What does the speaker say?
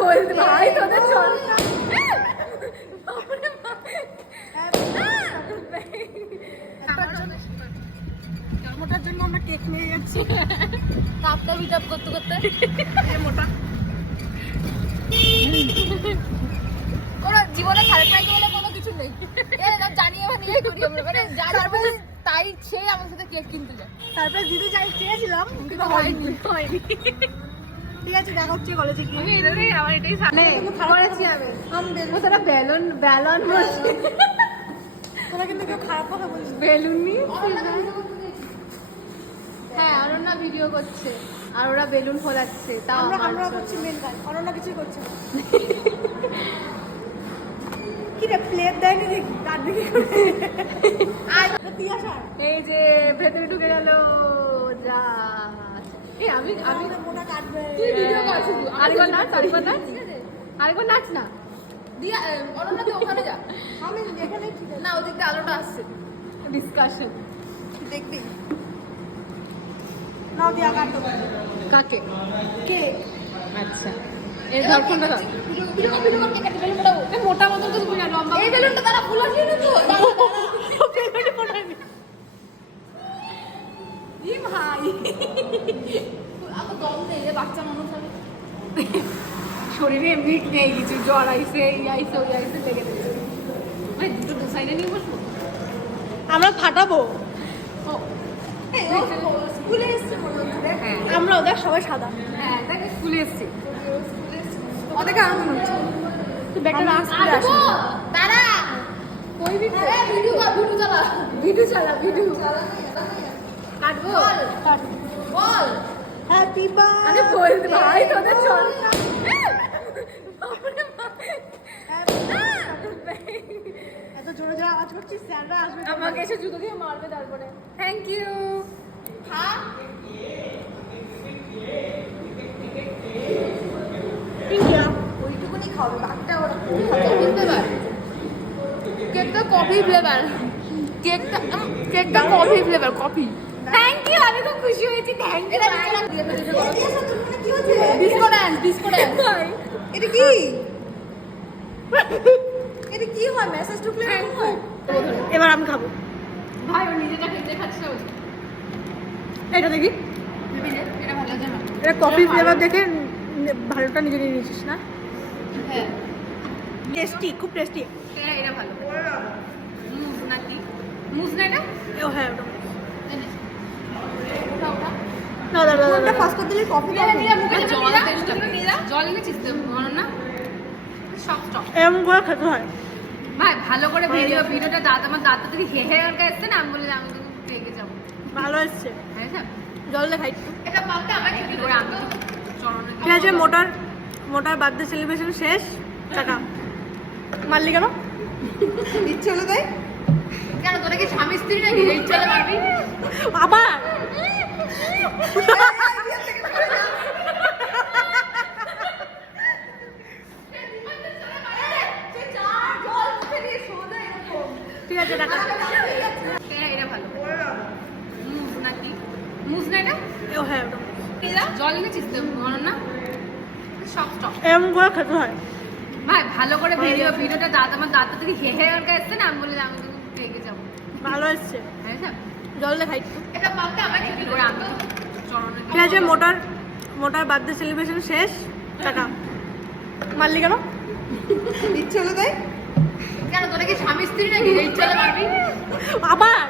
বলতে ভাই তোদের চল মোটার জন্য আমরা কেক নিয়ে যাচ্ছি। কাপটা বিটাপ করতে করতে মোটা কোনো জীবনে সারপ্রাইজ বলে কোনো কিছু নেই। জানিয়ে বানিয়ে করি আমরা, মানে যার তাই সে আমার সাথে কেক কিনতে যায়। সারপ্রাইজ দিতে চাই চেয়েছিলাম কিন্তু হয়নি। ঠিক আছে, দেখা হচ্ছে কলেজে গিয়ে। আমি এটাই আমার এটাই সামনে করেছি আমি। তোরা বেলুন বেলুন বলছিস, তোরা কিন্তু কেউ খারাপ কথা বলিস। বেলুন নিয়ে হ্যাঁ অনন্যা ভিডিও করছে আর ওরা বেলুন ফোলাচ্ছে। তাও আমরা করছি মেন কাজ, অনন্য কিছুই করছে না। কি রে প্লেট দেয়নি দেখি তার দিকে এই যে ভেতরে ঢুকে গেল যা। এই আমি আমি মোটা কাটবে। তুই ভিডিও করছিস, আরেকবার নাচ আরেকবার নাচ আরেকবার নাচ না দিয়া অনন্যা তুই ওখানে যা। আমি এখানে ঠিক আছে না ওদিকে আলোটা আসছে। ডিসকাশন দেখবি নাও দিয়া কাটো কাকে কেক। আচ্ছা এই ধর ফোনটা ধর। ভিডিও কর কে কাটে বেলুনটা এই মোটা মতো তো তুমি না লম্বা এই বেলুনটা তারা ফুলাছিস না তো বেলুনটা ফোটানি ই ভাই আবার দম নেই রে বাচ্চা মানুষ হবে শরীরে এমনি নেই কিছু, জ্বর আইছে এই আইছে ওই আইছে লেগে গেছে। ভাই দুটো দু সাইডে নিয়ে বসবো আমরা ফাটাবো। ও স্কুলে এসছে মনে হচ্ছে। হ্যাঁ আমরা ওদের সবাই সাদা। হ্যাঁ দেখ স্কুলে এসছি অনেক আনন্দ হচ্ছে। তুই ব্যাগটা না স্কুলে আসি। তারা कोई भी वीडियो का वीडियो चला काटबो बोल হ্যাপি अरे बोल भाई তোদের চল এত জোরে জোরে আওয়াজ করছিস, স্যাররা আসবে। আমাকে এসে জুতো দিয়ে মারবে তারপরে। Thank you. হ্যাঁ ইন্ডিয়া ওইটুকুনি খাবে, বাকিটা ওরা কফি ফ্লেভার। কেকটা কফি ফ্লেভার, কেকটা coffee flavour, coffee. Thank you, আমি খুব খুশি হয়েছি। Thank you. কি হচ্ছে? ডিসকো ডান্স এটা কি? এটা কি হয়? মেসেজ ঢুকলে এরকম হয়? এবার আমি খাবো। ভাই ও নিজেটা খেতে খাচ্ছে না। এটা দেখি, এটা ভালো লাগে না। এটা কফি ফ্লেভার দেখে ভালোটা নিজে নিয়ে নিয়েছিস না? হ্যাঁ টেস্টি, খুব টেস্টি। এটা ভালো। মুজ নাকি মুজ না এটা? ও হ্যাঁ, ওটা ওটা ওটা না দাদা দাদা ফাস্ট করে দিলে কফি জল জল এনেছিস তো মনে না সব স্টক এমন করে খেতে হয়। ভাই ভালো করে ভিডিওটা দাঁত আমার দাঁত থেকে হে হে আর এসছে না, আমি বলে আমি তো পেকে যাবো। ভালো এসছে, হ্যাঁ স্যার জল দিয়ে খাই। এটা পাপটা আমাকে কি করে আমি চরণে ঠিক আছে, মোটার বার্থডে সেলিব্রেশন শেষ। টাটা। মারলি কেন? ইচ্ছে হলো তাই। কেন তোরা কি স্বামী স্ত্রী নাকি ইচ্ছা হলে মারবি? আবার ঠিক আছে, টাটা। এটা ভালো। মুজ নাকি মুজ না এটা? ও হ্যাঁ, ওটা জল এনেছিস তো মনে না সব স্টক এমন করে খেতে হয়। ভাই ভালো করে ভিডিওটা দাঁত আমার দাঁত থেকে হে হে আর এসছে না, আমি বলে আমি তো পেকে যাবো। ভালো এসছে, হ্যাঁ স্যার জল দিয়ে খাই। এটা পাপটা আমাকে কি করে আমি চরণে ঠিক আছে, মোটার বার্থডে সেলিব্রেশন শেষ। টাটা। মারলি কেন? ইচ্ছে হলো তাই। কেন তোরা কি স্বামী স্ত্রী নাকি ইচ্ছা হলে মারবি? আবার